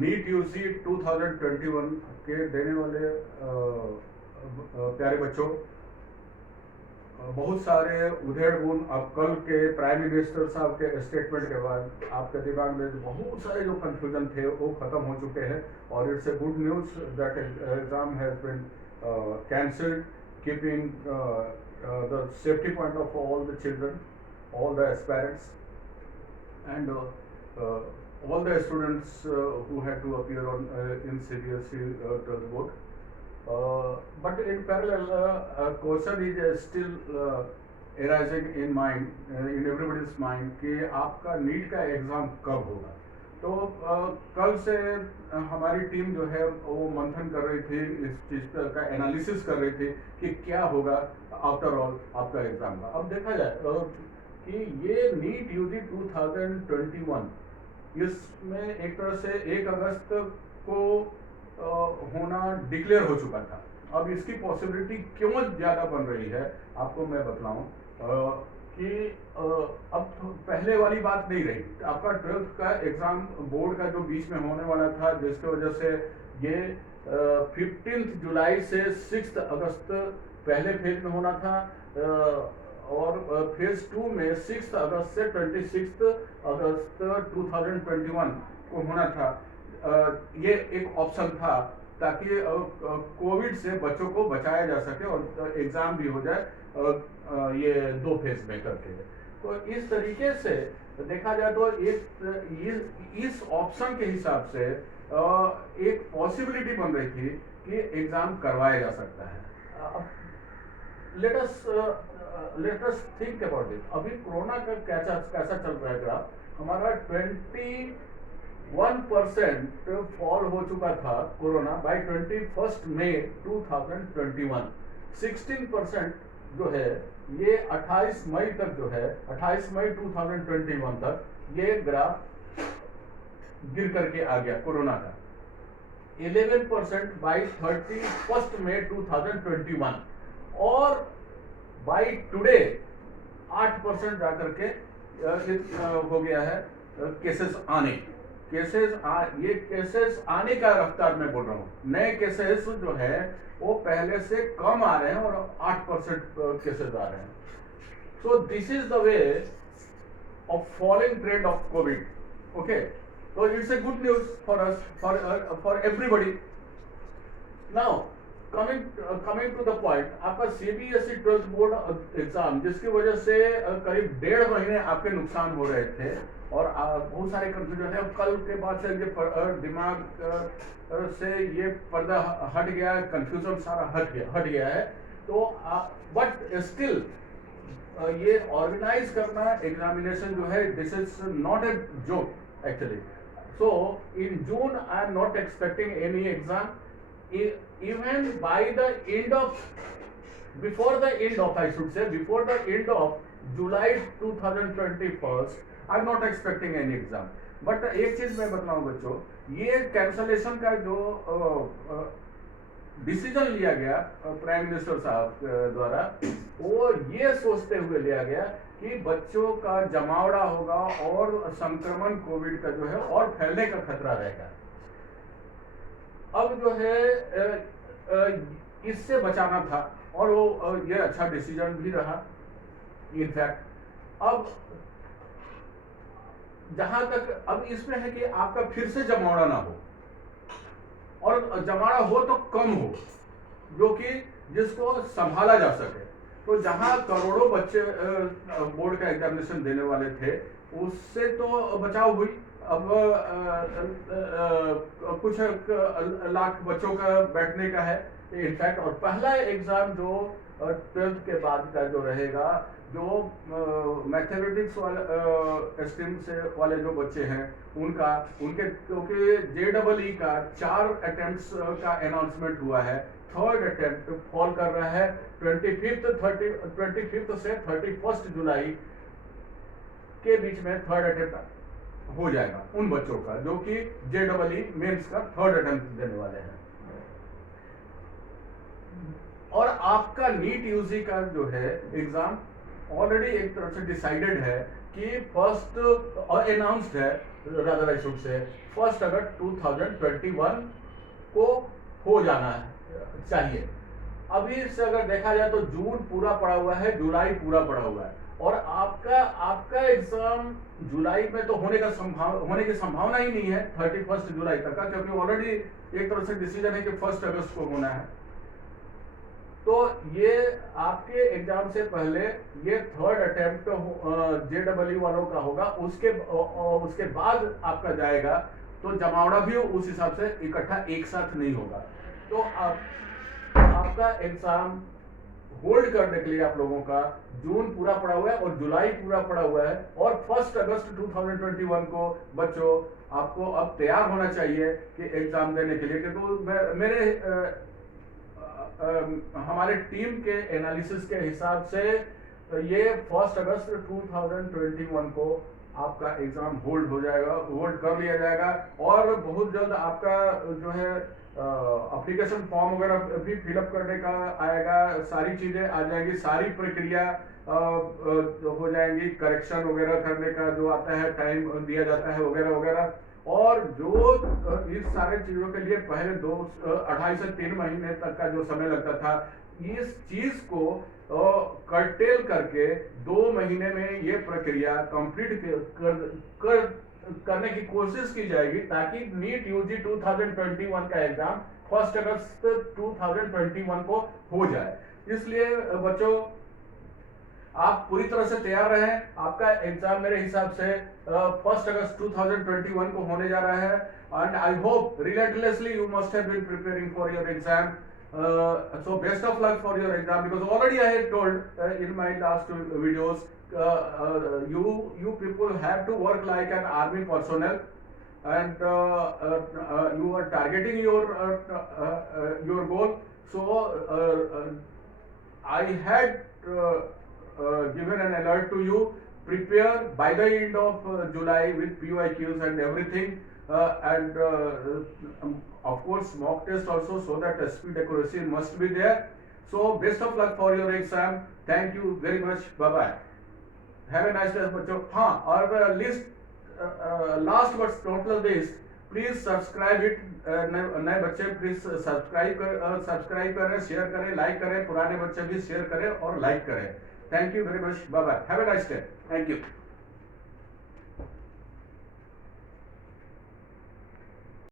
NEET UG 2021 के देने वाले प्यारे बच्चों, बहुत सारे उधेड़ बुन अब कल के प्राइम मिनिस्टर साहब के स्टेटमेंट के बाद आपके दिमाग में बहुत सारे जो कंफ्यूजन थे वो खत्म हो चुके हैं, और it's a good news that exam has been cancelled, keeping the safety point of all the children, all the aspirants, and all the students who had to appear on in CBSE 12th board. But in parallel, a question is still arising in mind, in everybody's mind, कि आपका NEET का exam कब होगा। तो कल से हमारी team जो है वो मंथन कर रही थी, इस चीज़ का एनालिसिस कर रही थी कि क्या होगा आफ्टर ऑल आपका एग्ज़ाम का। अब देखा जाए कि ये नीट यूजी 2021 इसमें एक तरह से 1 अगस्त को होना डिक्लेयर हो चुका था। अब इसकी पॉसिबिलिटी क्यों ज़्यादा बन रही है आपको मैं बतलाऊं कि अब तो पहले वाली बात नहीं रही। आपका 12th का एग्ज़ाम बोर्ड का जो बीच में होने वाला था, जिसकी वजह से ये 15 जुलाई से 6 अगस्त पहले फेज में होना था, और फेज 2 में 6 अगस्त से 26 अगस्त 2021 को होना था। ये एक ऑप्शन था ताकि कोविड से बच्चों को बचाया जा सके और एग्ज़ाम भी हो जाए ये 2 फेज में करके। तो इस तरीके से देखा जाए तो इस ऑप्शन के हिसाब से एक पॉसिबिलिटी बन रही थी कि एग्ज़ाम करवाया जा सकता है। Let us think about it. अभी कोरोना का कैसा चल रहा है ग्राफ, हमारा 21% फॉल हो चुका था कोरोना बाय 21 मई 2021। 16% जो है ये 28 मई तक जो है 28 मई 2021 तक ये ग्राफ गिर करके आ गया कोरोना का। 11% बाई 31 मई 2021, और बाई टुडे 8% जाकर के हो गया है केसेस आने। ये केसेस आने का रफ्तार में बोल रहा हूँ। नए केसेस जो है वो पहले से कम आ रहे हैं और 8% केसेस आ रहे हैं। So this is the way of falling trend of Covid. Okay, so it's a good news for us, for everybody. Now coming to the point, आपका CBSE 12th बोर्ड एग्जाम जिसकी वजह से करीब 1.5 महीने आपके नुकसान हो रहे थे और बहुत सारे कंफ्यूजन थे। कल के बाद से ये दिमाग से ये पर्दा हट गया, कंफ्यूजन सारा हट गया है। तो बट स्टिल ये ऑर्गेनाइज करना एग्जामिनेशन जो है, this is not a joke actually. So in June I am not expecting any exam. Even by the end of, before the end of, I should say, before the end of July 2021, I am not expecting any exam. But एक चीज मैं बताऊं बच्चों, ये cancellation का जो decision लिया गया प्राइम मिनिस्टर साहब द्वारा, वो ये सोचते हुए लिया गया कि बच्चों का जमावड़ा होगा और संक्रमण कोविड का जो है और फैलने का खतरा रहेगा। अब जो है इससे बचाना था और वो ये अच्छा डिसीजन भी रहा। इनफैक्ट अब जहां तक अब इसमें है कि आपका फिर से जमावड़ा ना हो, और जमावड़ा हो तो कम हो, जो कि जिसको संभाला जा सके। तो जहां करोड़ों बच्चे बोर्ड का एग्जामिनेशन देने वाले थे उससे तो बचाव हुई। अब कुछ लाख बच्चों का बैठने का है इनफैक्ट। और पहला एग्जाम जो 12th के बाद का जो रहेगा, जो मैथमेटिक्स वाले स्ट्रीम से वाले जो बच्चे हैं उनके क्योंकि JEE का 4 अटेम्प्ट्स का अनाउंसमेंट हुआ है। 3rd अटेम्प्ट फॉल कर रहा है 25 से 31 जुलाई के बीच में 3rd अटेम्प्ट हो जाएगा उन बच्चों का जो कि JEE मेंस का 3rd अटेम्प्ट देने वाले हैं। और आपका नीट यूजी का जो है एग्जाम ऑलरेडी एक तरफ से डिसाइडेड है कि फर्स्ट अनाउंस्ड है रादर आई शुड से 1 अगस्त 2021 को हो जाना चाहिए। अभी से अगर देखा जाए तो जून पूरा पड़ा हुआ है, जुलाई पूरा पड़ा हुआ है, और आपका आपका एग्जाम जुलाई में तो होने की संभावना ही नहीं है 31 जुलाई तक का, क्योंकि ऑलरेडी एक तरह से डिसीजन है कि 1 अगस्त को होना है। तो ये आपके एग्जाम से पहले ये थर्ड अटेम्प्ट JEE वालों का होगा, उसके बाद आपका जाएगा, तो जमावड़ा भी उस हिसाब से इकट्ठा एक साथ नहीं होगा। तो आपका एग्जाम होल्ड करने के लिए आप लोगों का जून पूरा पड़ा हुआ है और जुलाई पूरा पड़ा हुआ है, और 1 अगस्त 2021 को बच्चों आपको अब तैयार होना चाहिए कि एग्जाम देने के लिए, क्योंकि मेरे हमारे टीम के एनालिसिस के हिसाब से ये 1 अगस्त 2021 को आपका एग्जाम होल्ड हो जाएगा, होल्ड कर लिया जाएगा, और बहुत जल्द आपका जो है एप्लीकेशन फॉर्म वगैरह भी फिलअप करने का आएगा, सारी चीजें आ जाएंगी, सारी प्रक्रिया हो जाएंगी, करेक्शन वगैरह करने का जो आता है टाइम दिया जाता है वगैरह वगैरह। और जो इस सारे चीजों के लिए पहले 2.5 से 3 महीने तक का जो समय लगता था, इस चीज को कर्टेल करके 2 महीने में ये प्रक्रिया कंप्लीट करने की कोशिश की जाएगी, ताकि नीट यूजी 2021 का एग्जाम 1 अगस्त 2021 को हो जाए। इसलिए बच्चों आप पूरी तरह से तैयार रहें। आपका एग्जाम मेरे हिसाब से 1 अगस्त 2021 को होने जा रहा है, and I hope relentlessly you must have been preparing for your exam. So best of luck for your exam, because already I had told in my last videos, you people have to work like an army personnel, and you are targeting your goal. So I had given an alert to you, prepare by the end of July with PYQs and everything, and of course mock test also, so that speed accuracy must be there. So best of luck for your exam. Thank you very much. Bye bye. Have a nice day बच्चों। हाँ, और least last but total this, please subscribe it. नए बच्चे please subscribe करें, share करें, like करें, पुराने बच्चे भी शेयर करें और लाइक करें। Thank you very much. Bye bye. Have a nice day. Thank you.